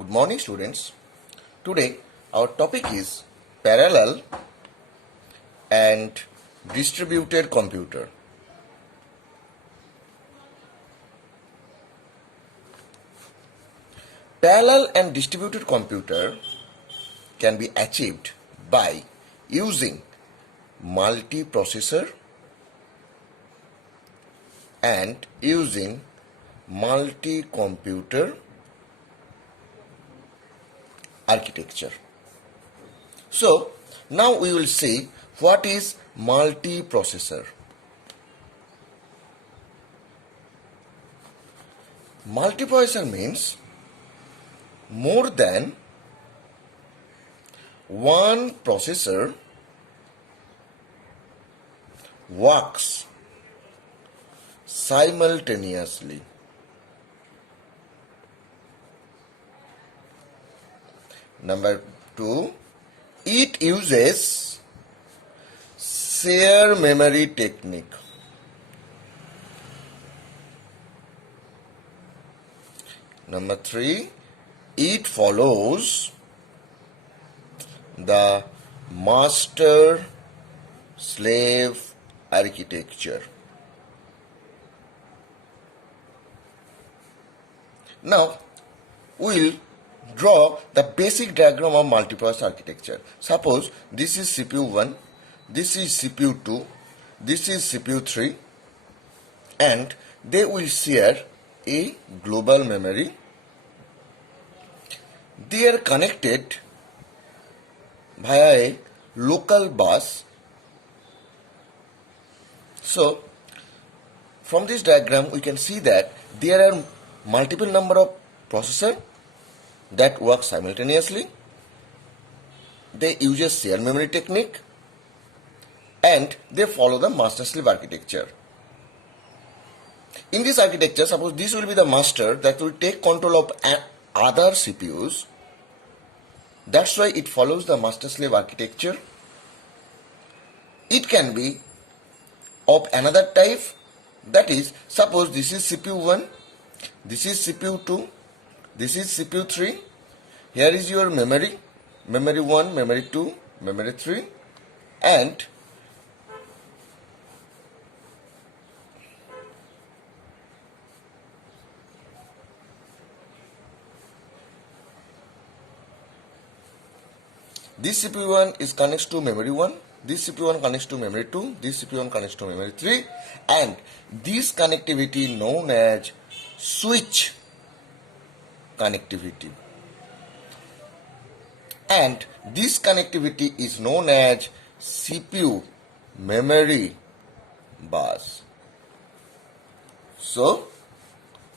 Good morning, students. Today, our topic is parallel and distributed computer. Parallel and distributed computer can be achieved by using multiprocessor and using multi-computer architecture. So, now we will see what is multiprocessor. Multiprocessor means more than one processor works simultaneously. Number 2, it uses share memory technique. Number 3, it follows the master-slave architecture. Now, we'll draw the basic diagram of multiprocessor architecture. Suppose this is CPU 1, this is CPU 2, this is CPU 3, and they will share a global memory. They are connected via a local bus. So, from this diagram we can see that there are multiple number of processors that work simultaneously. They use a shared memory technique and they follow the master-slave architecture. In this architecture, suppose this will be the master that will take control of other CPUs. That's why it follows the master-slave architecture. It can be of another type, that is, suppose this is CPU 1, this is CPU 2, this is CPU 3, here is your memory 1, memory 2, memory 3, and this CPU 1 is connects to memory 1, this CPU 1 connects to memory 2, this CPU 1 connects to memory 3, and this connectivity known as switch connectivity. And this connectivity is known as CPU memory bus. So,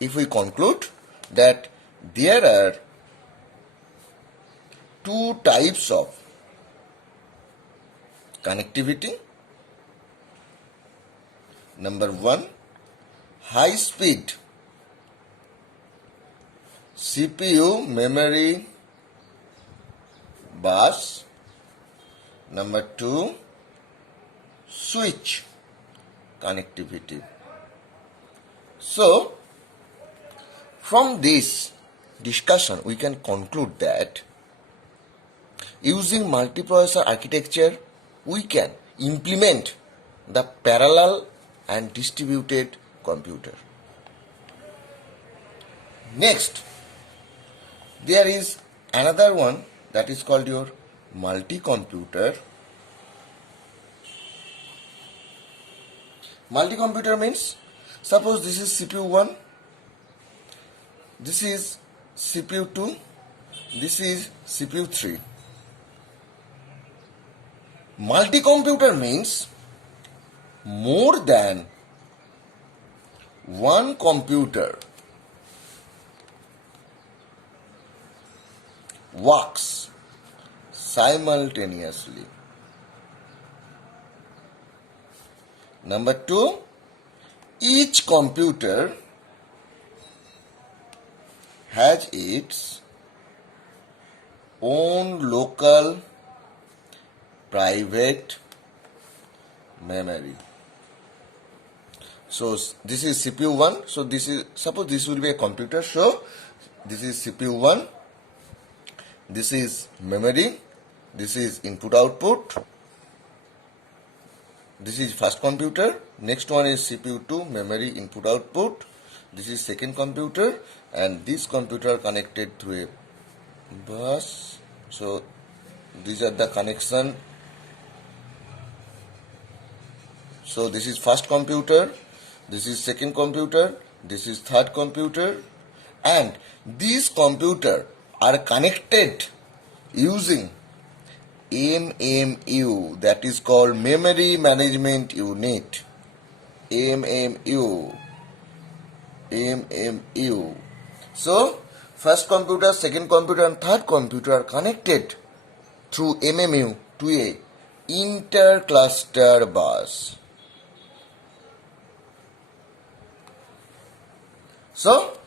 if we conclude that there are two types of connectivity. Number 1, high speed CPU memory bus. Number 2, switch connectivity. So, from this discussion we can conclude that using multiprocessor architecture we can implement the parallel and distributed computer. Next, there is another one that is called your multi-computer. Multi-computer means, suppose this is CPU 1, this is CPU 2, this is CPU 3. Multi-computer means more than one computer works simultaneously. Number 2, each computer has its own local private memory. So this is CPU 1. So this is, suppose this will be a computer. So this is CPU 1, This is memory. This is input output. This is first computer. Next one is CPU2, memory input output. This is second computer, and this computer connected through a bus. So these are the connection. So this is first computer, this is second computer, this is third computer, and these computers are connected using MMU, that is called Memory Management Unit. MMU. So first computer, second computer, and third computer are connected through MMU to a intercluster bus. So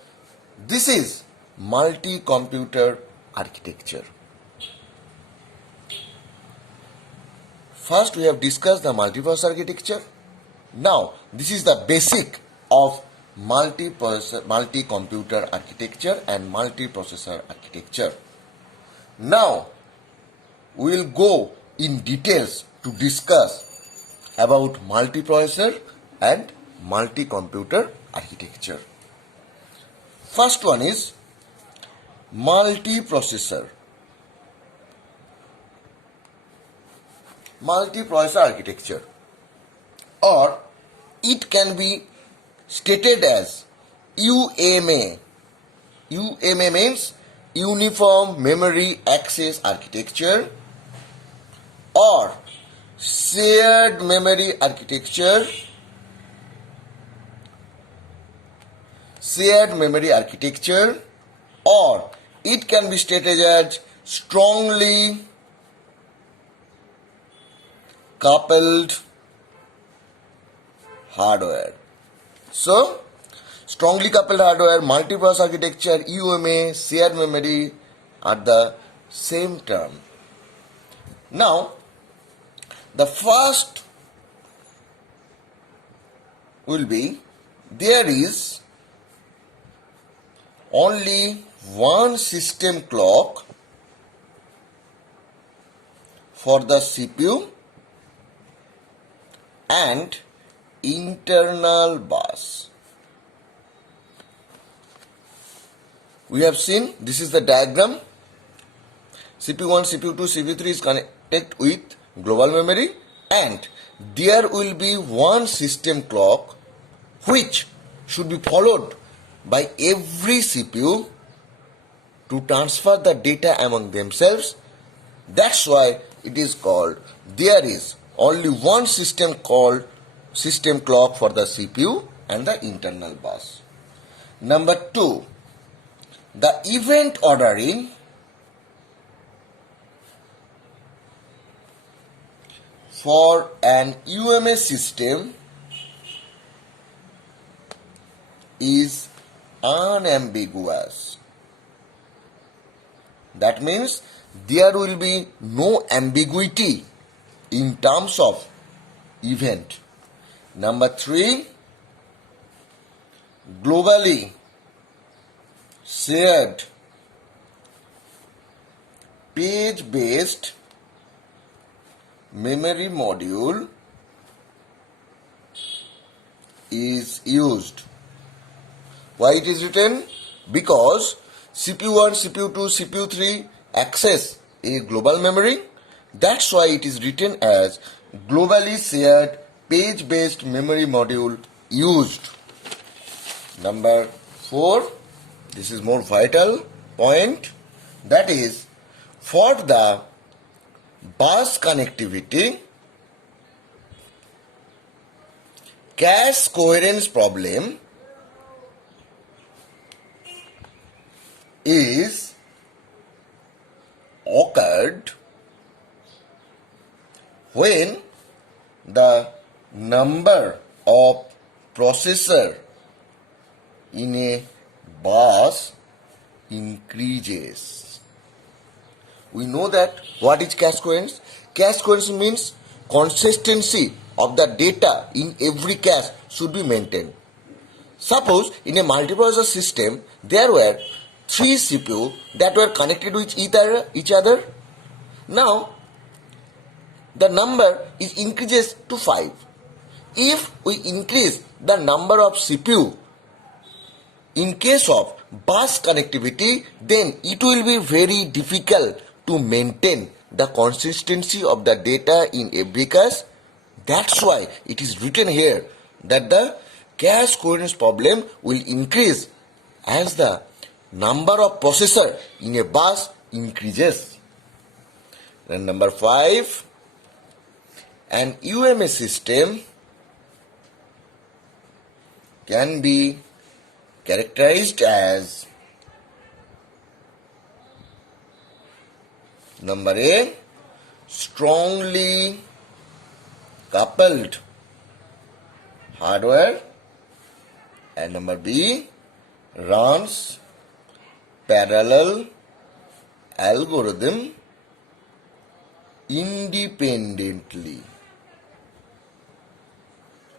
this is multi-computer architecture. First we have discussed the multiprocessor architecture. Now this is the basic of multi-computer architecture and multiprocessor architecture. Now we will go in details to discuss about multiprocessor and multi-computer architecture. First one is multiprocessor. Multiprocessor architecture, or it can be stated as UMA. UMA means Uniform Memory Access Architecture, or Shared Memory Architecture. Shared memory architecture, or it can be stated as strongly coupled hardware. So, strongly coupled hardware, multiprocessor architecture, UMA, shared memory are the same term. Now, the first will be, there is only one system clock for the CPU and internal bus. We have seen, this is the diagram. CPU1, CPU2, CPU3 is connected with global memory, and there will be one system clock which should be followed by every CPU to transfer the data among themselves. That's why it is called, there is only one system called system clock for the CPU and the internal bus. Number 2, the event ordering for an UMA system is unambiguous. That means there will be no ambiguity in terms of event. Number 3, globally shared page-based memory module is used. Why it is written? Because CPU1, CPU2, CPU3 access a global memory. That's why it is written as globally shared page-based memory module used. Number 4, this is more vital point, that is, for the bus connectivity, cache coherence problem is occurred when the number of processor in a bus increases. We know that what is cache coherence? Cache coherence means consistency of the data in every cache should be maintained. Suppose in a multiprocessor system there were three CPU that were connected with each other. Now the number is increases to 5. If we increase the number of CPU in case of bus connectivity, then it will be very difficult to maintain the consistency of the data in every cache. That's why it is written here that the cache coherence problem will increase as the number of processor in a bus increases. Then number 5, an UMS system can be characterized as number A, strongly coupled hardware, and number B, runs parallel algorithm independently.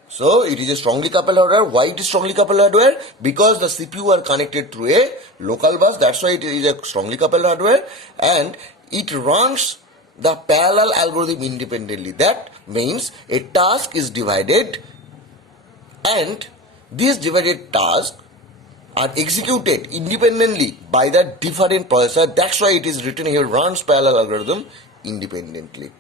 So it is a strongly coupled hardware. Why it is strongly coupled hardware? Because the CPU are connected through a local bus. That's why it is a strongly coupled hardware, and it runs the parallel algorithm independently. That means a task is divided, and these divided tasks are executed independently by the different processor. That's why it is written here, runs parallel algorithm independently.